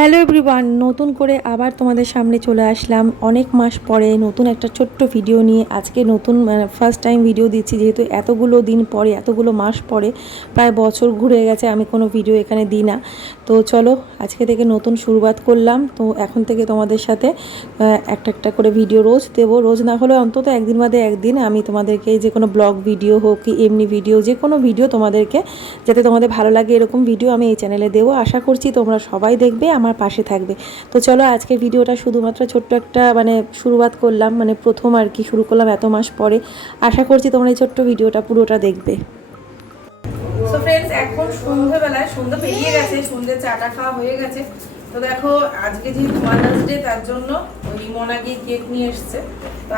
Hello everyone, নতুন করে আবার তোমাদের সামনে চলে আসলাম। অনেক মাস পরে নতুন একটা ছোট্ট ভিডিও নিয়ে। আজকে নতুন ফার্স্ট টাইম ভিডিও দিচ্ছি, যেহেতু এতগুলো দিন পরে, এতগুলো মাস পরে, প্রায় বছর ঘুরে গেছে, আমি কোনো ভিডিও এখানে দিই না। তো চলো, আজকে থেকে নতুন শুরুয়াত করলাম। তো এখন থেকে তোমাদের সাথে একটা একটা করে ভিডিও রোজ দেবো। রোজ না হলেও অন্তত একদিন বাদে একদিন আমি তোমাদেরকে যে কোনো ব্লগ ভিডিও হোক কি এমনি ভিডিও যে কোনো ভিডিও তোমাদেরকে, যাতে তোমাদের ভালো লাগে এরকম ভিডিও আমি এই চ্যানেলে দেবো। আশা করছি তোমরা সবাই দেখবে। আমার পাশে থাকবে। তো চলো আজকে ভিডিওটা শুধুমাত্র ছোট্ট একটা মানে শুরুয়াত করলাম মানে প্রথম আর কি শুরু করলাম এত মাস পরে। আশা করছি তোমরা এই ছোট্ট ভিডিওটা পুরোটা দেখবে।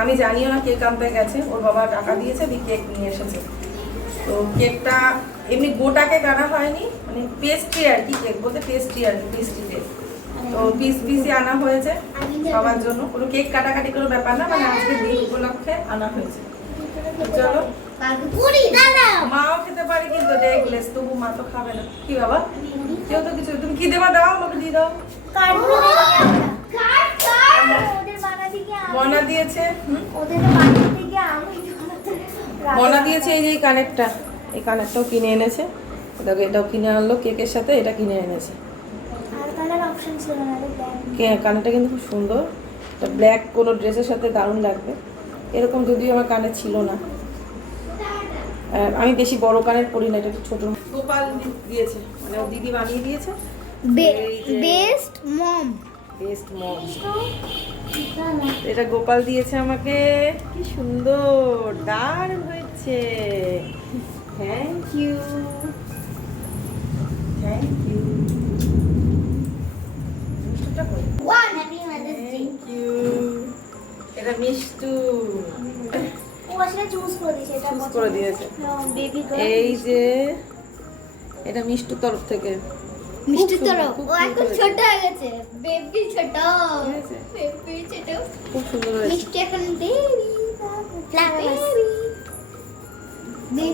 আমি জানিও না কেক আনতে গেছে, ওর বাবা টাকা দিয়েছে দিয়ে কেক নিয়ে এসেছে। তো কেকটা এমনি গোটা কেক আনা হয়নি মানে পেস্ট্রি আর কি কেক বলতে পেস্ট্রি আর কি পেস্ট্রি কেক তো পিস পিসই আনা হয়েছে সবার জন্য। কোনো কেক কাটাকাটি কোনো ব্যাপার না মানে আজকে দিন উপলক্ষে আনা হয়েছে। চলো। মাও খেতে পারে কিন্তু তবু মা তো খাবে না। কি বাবা? কেউ তো কিছু তুমি কি দেবা? দাও আমাকে দিয়ে মনা দিয়েছে ওদের বানা থেকে আমি। মনা দিয়েছে এই যে এই কানেরটা। এই কানেরটাও কিনে এনেছে। এটাও কিনে আনলো কেকের সাথে এটা কিনে এনেছে। কে- কানেরটা কিন্তু খুব সুন্দর। তো ব্ল্যাক কোনো ড্রেসের সাথে দারুণ লাগবে। এরকম যদিও আমার কানে ছিল না। আমি বেশি বড় কানের পরি না এটা একটু ছোট। গোপাল দিয়েছে মানে দিদি বানিয়ে দিয়েছে। বেস্ট মম মম এটা গোপাল দিয়েছে আমাকে। কি সুন্দর দারুণ হয়েছে। থ্যাংক ইউ থ্যাংক ইউ এটা মিষ্টু। চুজ করে দিয়েছে এই যে এটা মিষ্টুর তরফ থেকে। মিষ্টি খুব ও এখন ছোট হয়ে গেছে। বেবি ছোট। বেবি ছোট। খুব সুন্দর হয়েছে। মিষ্টি এখন বেবি ফ্লাওয়ার্স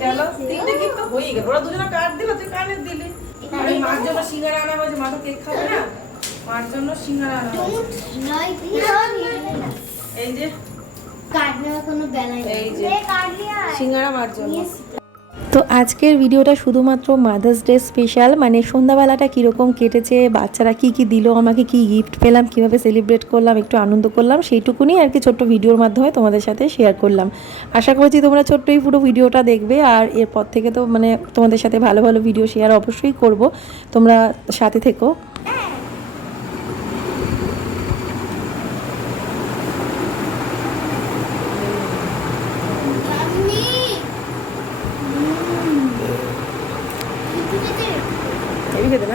গেল তিনটে গিফট তো হয়ে গেল। ওরা দুজনে কার্ড দিল তুই কানের দিলি। আর মার জন্য সিঙ্গারা আনা হয়েছে মা তো কেক খাবে না? মার জন্য সিঙ্গারা আনা হয়েছে। এই যে। কার্ড নেওয়ার কোনো বেলা নেই। এই যে। সিঙ্গারা মার জন্য. তো আজকের ভিডিওটা শুধুমাত্র মাদার্স ডে স্পেশাল মানে সন্ধ্যাবেলাটা কীরকম কেটেছে, বাচ্চারা কি কি দিল, আমাকে কি গিফট পেলাম, কীভাবে সেলিব্রেট করলাম, একটু আনন্দ করলাম, সেইটুকুনি আর কি ছোট্ট ভিডিওর মাধ্যমে তোমাদের সাথে শেয়ার করলাম। আশা করছি তোমরা ছোট্ট এই পুরো ভিডিওটা দেখবে, আর এরপর থেকে তো মানে তোমাদের সাথে ভালো ভালো ভিডিও শেয়ার অবশ্যই করব। তোমরা সাথে থেকো। মধ্যে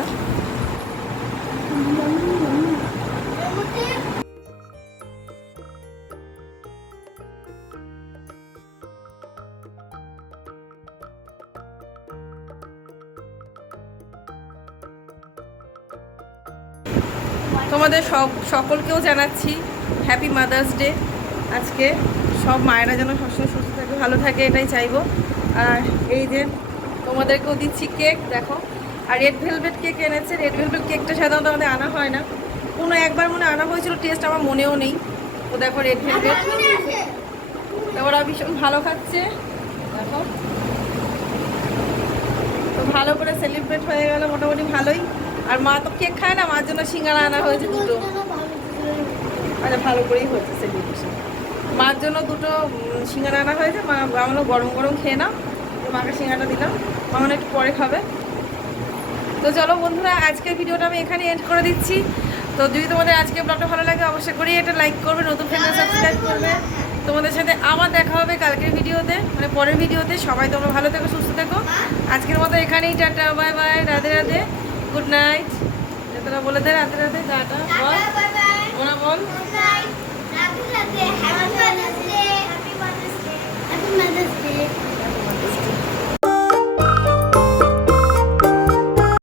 তোমাদের সব সকলকেও জানাচ্ছি হ্যাপি মাদার্স ডে আজকে সব মায়েরা যেন সবসময় সুস্থ থাকে, ভালো থাকে, এটাই চাইব। আর এই যে তোমাদেরকেও দিচ্ছি কেক দেখো। আর রেড ভেলভেট কেক এনেছে। রেড ভেলভেট কেকটা সাধারণত আমাদের আনা হয় না। কোনো একবার মনে আনা হয়েছিল টেস্ট আমার মনেও নেই। তো দেখো রেড ভেলভেট ওরা ভীষণ ভালো খাচ্ছে। দেখো। তো ভালো করে সেলিব্রেট হয়ে গেল মোটামুটি ভালোই। আর মা তো কেক খায় না মার জন্য সিঙ্গারা আনা হয়েছে দুটো। আচ্ছা ভালো করেই হয়েছে সেলিব্রেশন মার জন্য দুটো সিঙ্গারা আনা হয়েছে। মা আমরা গরম গরম খেয়ে নাও। তো মাকে সিঙ্গারা দিলাম। মা একটু পরে খাবে। তো চলো বন্ধুরা আজকের ভিডিওটা আমি এখানে এন্ড করে দিচ্ছি। তো যদি তোমাদের আজকে ব্লগটা ভালো লাগে অবশ্যই করে এটা লাইক করবে নতুন ফ্রেন্ডরা সাবস্ক্রাইব করবে। তোমাদের সাথে আবার দেখা হবে কালকের ভিডিওতে মানে পরের ভিডিওতে। সবাই তোমরা ভালো থেকো সুস্থ থেকো। আজকের মতো এখানেই tata bye bye Radhe Radhe good night তোরা বলে দে রাধে রাধে টাটা বল। Tata bye